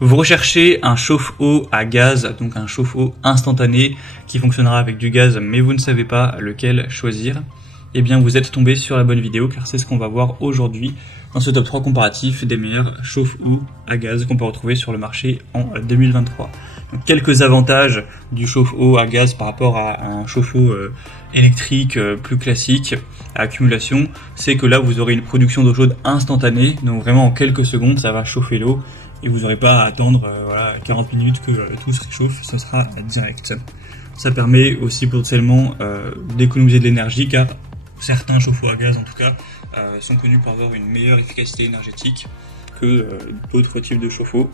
Vous recherchez un chauffe-eau à gaz, donc un chauffe-eau instantané qui fonctionnera avec du gaz, mais vous ne savez pas lequel choisir. Eh bien, vous êtes tombé sur la bonne vidéo, car c'est ce qu'on va voir aujourd'hui dans ce top 3 comparatif des meilleurs chauffe-eau à gaz qu'on peut retrouver sur le marché en 2023. Donc, quelques avantages du chauffe-eau à gaz par rapport à un chauffe-eau électrique plus classique à accumulation, c'est que là vous aurez une production d'eau chaude instantanée, donc vraiment en quelques secondes ça va chauffer l'eau et vous n'aurez pas à attendre 40 minutes que tout se réchauffe, ce sera direct. Ça permet aussi potentiellement d'économiser de l'énergie, car certains chauffe-eau à gaz en tout cas sont connus pour avoir une meilleure efficacité énergétique que d'autres types de chauffe-eau.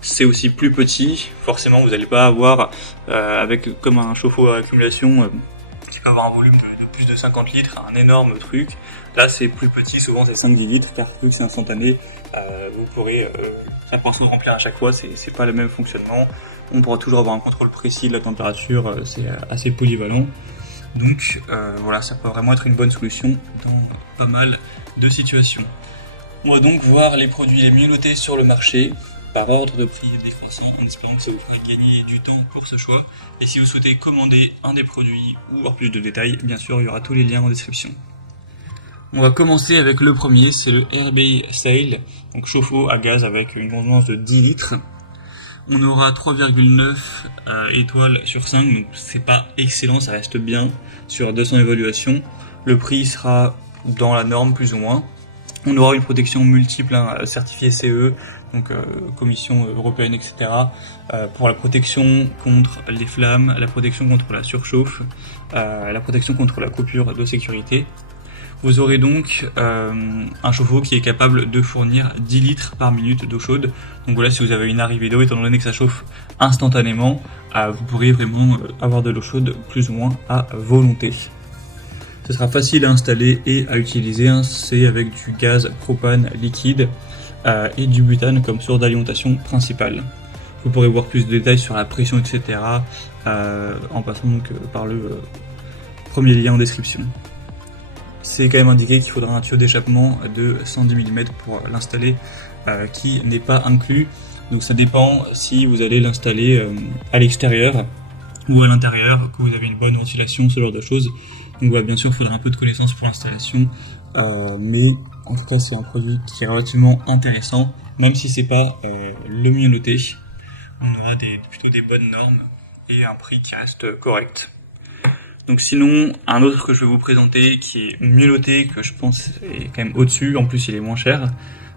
C'est aussi plus petit, forcément vous n'allez pas avoir avec comme un chauffe-eau à accumulation qui peut avoir un volume de plus de 50 litres, un énorme truc. Là c'est plus petit, souvent c'est 5-10 litres, car vu que c'est instantané, vous pourrez ça pourra se remplir à chaque fois, c'est pas le même fonctionnement. On pourra toujours avoir un contrôle précis de la température, c'est assez polyvalent. Donc voilà, ça peut vraiment être une bonne solution dans pas mal de situations. On va donc voir les produits les mieux notés sur le marché, par ordre de prix décroissant, en espérant que ça vous fera gagner du temps pour ce choix. Et si vous souhaitez commander un des produits ou avoir plus de détails, bien sûr, il y aura tous les liens en description. On va commencer avec le premier, c'est le RBI Sale, donc chauffe-eau à gaz avec une contenance de 10 litres. On aura 3,9 étoiles sur 5, donc c'est pas excellent, ça reste bien sur 200 évaluations. Le prix sera dans la norme plus ou moins. On aura une protection multiple, certifiée CE, donc Commission européenne, etc. Pour la protection contre les flammes, la protection contre la surchauffe, la protection contre la coupure de sécurité. Vous aurez donc un chauffe-eau qui est capable de fournir 10 litres par minute d'eau chaude. Donc voilà, si vous avez une arrivée d'eau, étant donné que ça chauffe instantanément, vous pourrez vraiment avoir de l'eau chaude plus ou moins à volonté. Ce sera facile à installer et à utiliser, c'est avec du gaz propane liquide et du butane comme source d'alimentation principale. Vous pourrez voir plus de détails sur la pression, etc. En passant donc par le premier lien en description. C'est quand même indiqué qu'il faudra un tuyau d'échappement de 110 mm pour l'installer, qui n'est pas inclus. Donc ça dépend si vous allez l'installer à l'extérieur ou à l'intérieur, que vous avez une bonne ventilation, ce genre de choses. Donc voilà, bien sûr, il faudra un peu de connaissances pour l'installation, mais en tout cas c'est un produit qui est relativement intéressant, même si c'est pas le mieux noté. On aura plutôt des bonnes normes et un prix qui reste correct. Donc sinon, un autre que je vais vous présenter qui est mieux noté, que je pense est quand même au-dessus, en plus il est moins cher,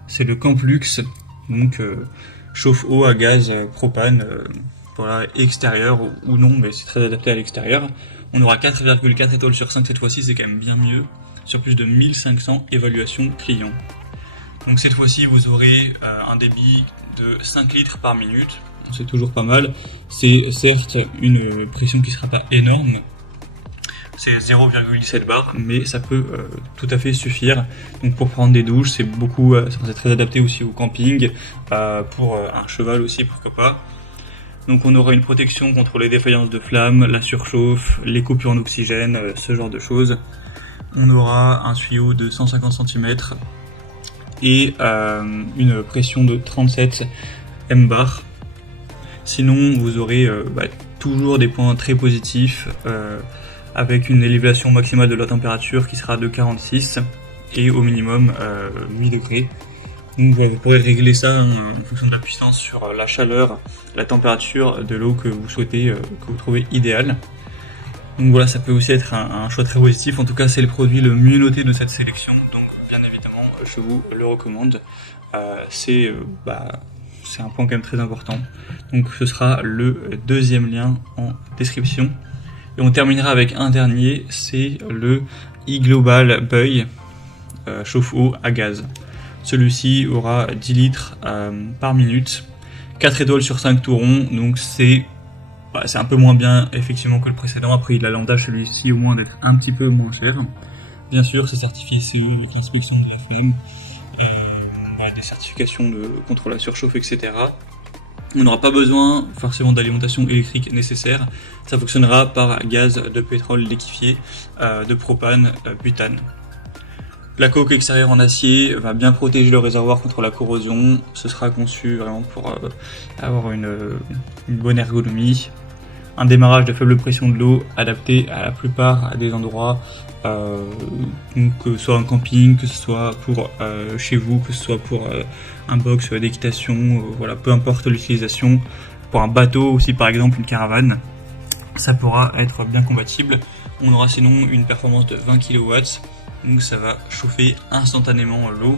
c'est le Camplux, donc chauffe-eau à gaz propane, voilà, extérieur ou non, mais c'est très adapté à l'extérieur. On aura 4,4 étoiles sur 5 cette fois-ci, c'est quand même bien mieux, sur plus de 1500 évaluations clients. Donc cette fois-ci vous aurez un débit de 5 litres par minute, c'est toujours pas mal. C'est certes une pression qui ne sera pas énorme, c'est 0,7 bar, mais ça peut tout à fait suffire. Donc pour prendre des douches, c'est très adapté aussi au camping, pour un cheval aussi, pourquoi pas. Donc on aura une protection contre les défaillances de flammes, la surchauffe, les coupures en oxygène, ce genre de choses. On aura un tuyau de 150 cm et une pression de 37 mbar. Sinon vous aurez toujours des points très positifs, avec une élévation maximale de la température qui sera de 46 et au minimum 8 degrés. Donc vous pourrez régler ça en fonction de la puissance sur la chaleur, la température de l'eau que vous souhaitez, que vous trouvez idéale. Donc voilà, ça peut aussi être un choix très positif. En tout cas, c'est le produit le mieux noté de cette sélection, donc bien évidemment, je vous le recommande. C'est un point quand même très important. Donc ce sera le deuxième lien en description. Et on terminera avec un dernier, c'est le iGlobal Buoy chauffe-eau à gaz. Celui-ci aura 10 litres par minute, 4 étoiles sur 5 tout rond, donc c'est un peu moins bien effectivement que le précédent. Après il a l'avantage celui-ci au moins d'être un petit peu moins cher. Bien sûr c'est certifié CE avec l'inspection de la flamme, des certifications contre la surchauffe, etc. On n'aura pas besoin forcément d'alimentation électrique nécessaire, ça fonctionnera par gaz de pétrole liquéfié, de propane, butane. La coque extérieure en acier va bien protéger le réservoir contre la corrosion. Ce sera conçu vraiment pour avoir une bonne ergonomie. Un démarrage de faible pression de l'eau adapté à la plupart des endroits, donc que ce soit un camping, que ce soit pour chez vous, que ce soit pour un box d'équitation, voilà, peu importe l'utilisation. Pour un bateau aussi, par exemple une caravane, ça pourra être bien compatible. On aura sinon une performance de 20 kW, donc ça va chauffer instantanément l'eau.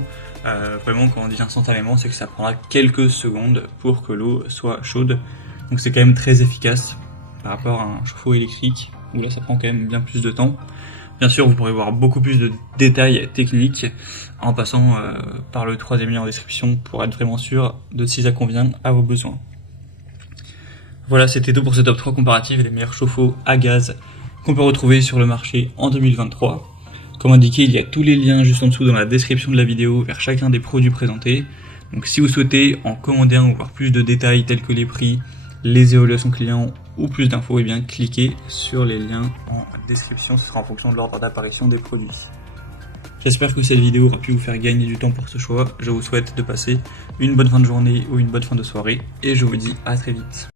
Vraiment, quand on dit instantanément, c'est que ça prendra quelques secondes pour que l'eau soit chaude. Donc c'est quand même très efficace par rapport à un chauffe-eau électrique, où là ça prend quand même bien plus de temps. Bien sûr, vous pourrez voir beaucoup plus de détails techniques en passant par le troisième lien en description pour être vraiment sûr de si ça convient à vos besoins. Voilà, c'était tout pour ce top 3 comparatif des meilleurs chauffe-eau à gaz qu'on peut retrouver sur le marché en 2023. Comme indiqué, il y a tous les liens juste en dessous dans la description de la vidéo vers chacun des produits présentés. Donc si vous souhaitez en commander un ou voir plus de détails tels que les prix, les évaluations clients ou plus d'infos, et bien cliquez sur les liens en description, ce sera en fonction de l'ordre d'apparition des produits. J'espère que cette vidéo aura pu vous faire gagner du temps pour ce choix. Je vous souhaite de passer une bonne fin de journée ou une bonne fin de soirée et je vous dis à très vite.